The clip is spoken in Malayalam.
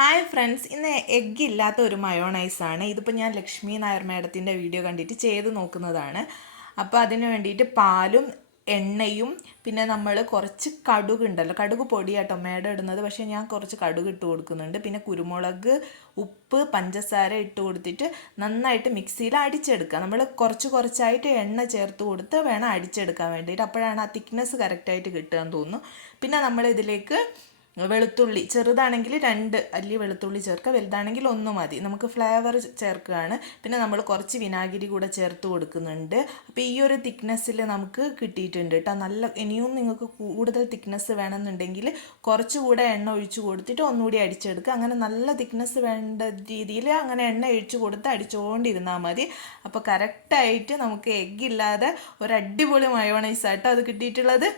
ഹായ് ഫ്രണ്ട്സ്, ഇന്ന് എഗ്ഗ് ഇല്ലാത്ത ഒരു മയോണൈസാണ്. ഇതിപ്പോൾ ഞാൻ ലക്ഷ്മി നായർ മേഡത്തിൻ്റെ വീഡിയോ കണ്ടിട്ട് ചെയ്ത് നോക്കുന്നതാണ്. അപ്പോൾ അതിന് വേണ്ടിയിട്ട് പാലും എണ്ണയും പിന്നെ നമ്മൾ കുറച്ച് കടുക് ഉണ്ടല്ലോ, കടുക് പൊടിയാട്ടോ മേഡം ഇടുന്നത്, പക്ഷേ ഞാൻ കുറച്ച് കടുക് ഇട്ട് കൊടുക്കുന്നുണ്ട്. പിന്നെ കുരുമുളക്, ഉപ്പ്, പഞ്ചസാര ഇട്ട് കൊടുത്തിട്ട് നന്നായിട്ട് മിക്സിയിൽ അടിച്ചെടുക്കുക. നമ്മൾ കുറച്ച് കുറച്ചായിട്ട് എണ്ണ ചേർത്ത് കൊടുത്ത് വേണം അടിച്ചെടുക്കാൻ വേണ്ടിയിട്ട്. അപ്പോഴാണ് ആ തിക്നെസ് കറക്റ്റായിട്ട് കിട്ടുക എന്ന് തോന്നുന്നു. പിന്നെ നമ്മൾ ഇതിലേക്ക് വെളുത്തുള്ളി ചെറുതാണെങ്കിൽ 2 അല്ലി വെളുത്തുള്ളി ചേർക്കുക, വലുതാണെങ്കിൽ 1 മതി. നമുക്ക് ഫ്ലേവർ ചേർക്കുകയാണ്. പിന്നെ നമ്മൾ കുറച്ച് വിനാഗിരി കൂടെ ചേർത്ത് കൊടുക്കുന്നുണ്ട്. അപ്പോൾ ഈ ഒരു തിക്നെസ്സിൽ നമുക്ക് കിട്ടിയിട്ടുണ്ട് കേട്ടോ. നല്ല ഇനിയും നിങ്ങൾക്ക് കൂടുതൽ തിക്നെസ് വേണമെന്നുണ്ടെങ്കിൽ കുറച്ചുകൂടെ എണ്ണ ഒഴിച്ച് കൊടുത്തിട്ട് ഒന്നുകൂടി അടിച്ചെടുക്കുക. അങ്ങനെ നല്ല തിക്നെസ് വേണ്ട രീതിയിൽ അങ്ങനെ എണ്ണ ഒഴിച്ച് കൊടുത്ത് അടിച്ചുകൊണ്ടിരുന്നാൽ മതി. അപ്പോൾ കറക്റ്റായിട്ട് നമുക്ക് എഗ്ഗ് ഇല്ലാതെ ഒരു അടിപൊളി മയോണൈസ് ആട്ടോ അത് കിട്ടിയിട്ടുള്ളത്.